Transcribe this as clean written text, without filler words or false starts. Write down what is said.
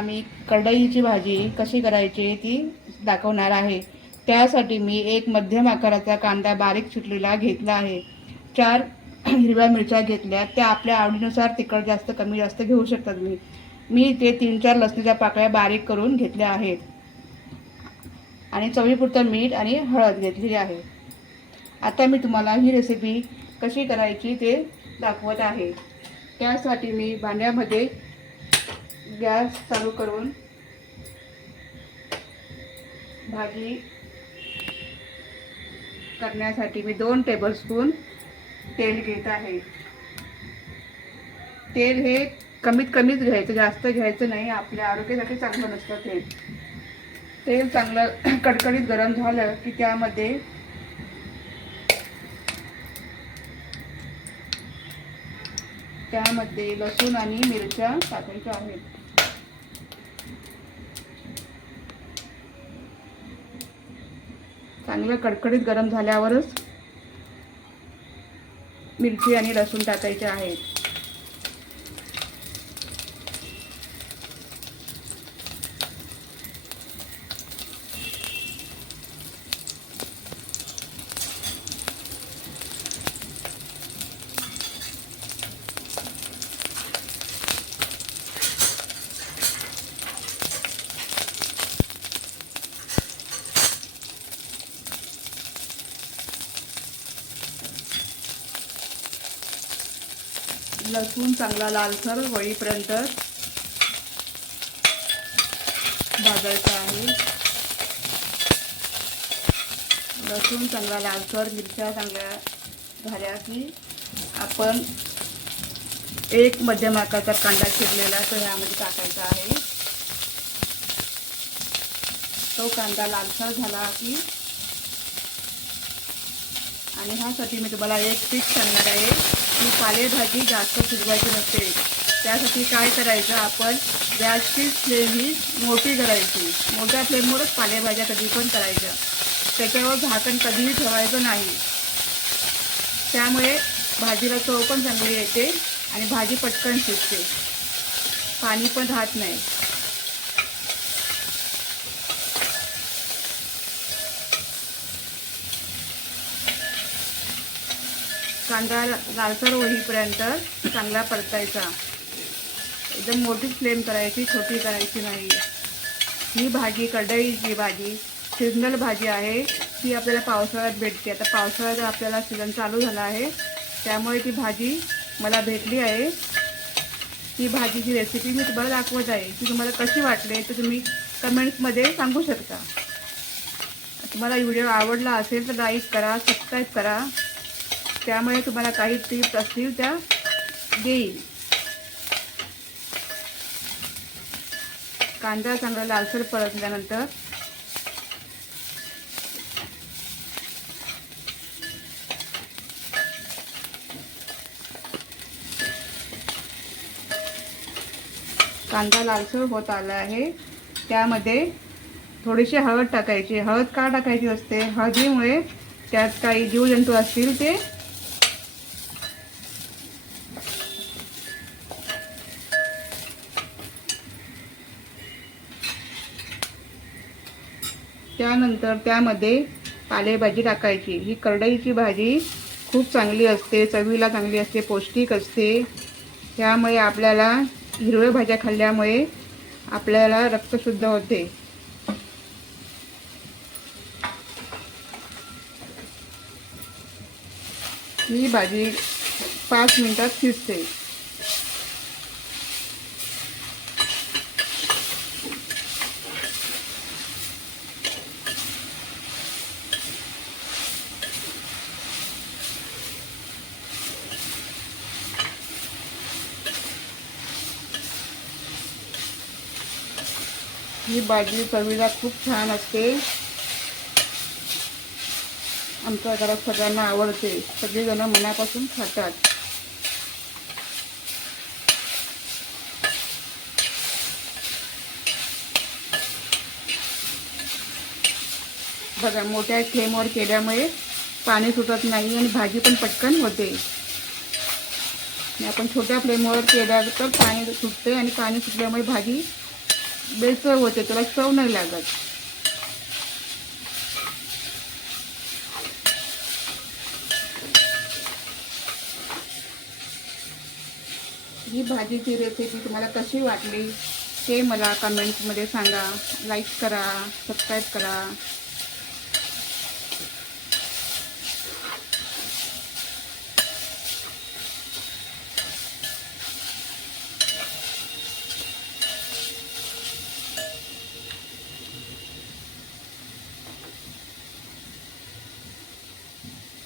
मी कढईची भाजी कशी करायची ती दाखवणार आहे। त्यासाठी मी एक मध्यम आकाराचा कांदा बारीक चिरलेला घेतला आहे। 4 हिरव्या मिरच्या घेतल्या, त्या आपल्या आवडीनुसार तिखट जास्त कमी जास्त घेऊ शकता तुम्ही। मी ते 3-4 लसणीच्या पाकळ्या बारीक करून घेतल्या आहेत आणि चवीपुरतं मीठ आणि हळद घेतलेली आहे। आता मी तुम्हाला ही रेसिपी कशी करायची ते दाखवत आहे। त्यासाठी मी भांड्यामध्ये गॅस चालू करून भाजी करण्यासाठी मी 2 टेबलस्पून तेल घेत आहे। तेल हे कमीच घ्यायचं, जास्त घ्यायचं नाही, आपल्या आरोग्यासाठी चांगलं नसतं तेल। तेल चांगलं कडकडीत गरम झालं की त्यामध्ये लसूण आणि मिरच्या टाकायच्या आहेत। चांगलं कडकडीत गरम झाल्यावरच मिरची आणि लसूण टाकायचे आहेत। लसूण चांगला लालसर होईपर्यंत भाजायचा आहे। लसूण चांगला लालसर, मिरच्या चांगल्या झाल्या की आपण एक मध्यम आकाराचा कांदा चिरलेला तो ह्यामध्ये टाकायचा आहे। तो कांदा लालसर झाला की आणि ह्यासाठी मी तुम्हाला एक टिप सांगणार आहे की पालेभाजी जास्त शिजवायची नसते। त्यासाठी काय करायचं, आपण गॅसची फ्लेम ही मोठी करायची। मोठ्या फ्लेमवरच पालेभाज्या कधी पण करायच्या, त्याच्यावर झाकण कधीही ठेवायचं नाही। त्यामुळे भाजीला चव पण चांगली येते आणि भाजी पटकन शिजते, पाणी पण राहत नाही। कांदा लालसर होईपर्यंत चांगला परतायचा। एकदम मोठी फ्लेम करायची, छोटी करायची नाही। ही भाजी कढईची भाजी सीजनल भाजी आहे, ती आपल्याला पावसाळ्यात भेटते। आता पावसाळ्यात आपल्याला सीजन चालू झाला आहे, त्यामुळे ती भाजी मला भेटली आहे। ती भाजीची रेसिपी मी तुम्हाला दाखवत आहे। ती तुम्हाला कशी वाटली तर तुम्ही कमेंट्समध्ये सांगू शकता। तुम्हाला व्हिडिओ आवडला असेल तर लाईक करा, सबस्क्राईब करा, त्यामुळे तुम्हाला काही टिप्स असतील त्या देईल। कांदा चांगला लालसर परतल्यानंतर कांदा लालसर होत आला आहे, त्यामध्ये थोडीशी हळद टाकायची। हळद का टाकायची असते, हळदीमुळे त्यात काही जीवजंतू असतील ते त्यानंतर त्यामध्ये पालेभाजी टाकायची। ही करडईची भाजी खूप चांगली असते, चवीला चांगली असते, पौष्टिक असते। त्यामुळे आपल्याला हिरव्या भाज्या खाल्ल्यामुळे आपल्याला रक्त शुद्ध होते। ही भाजी 5 मिनिटात शिजते। ही भाजी चवीला खूप छान असते, आमच्या घरात सगळ्यांना आवडते, सगळेजण मनापासून खातात। बघा, मोठ्या फ्लेमवर केल्यामुळे पाणी सुटत नाही आणि भाजी पण पटकन होते। आपण छोट्या फ्लेमवर केल्या तर पाणी सुटते आणि पाणी सुटल्यामुळे भाजी बेचव होते, तुला चव नाही लागत. ही भाजीची रेसिपी तुम्हाला कशी वाटली ते मला कमेंट्समध्ये सांगा. लाईक करा, सबस्क्राईब करा.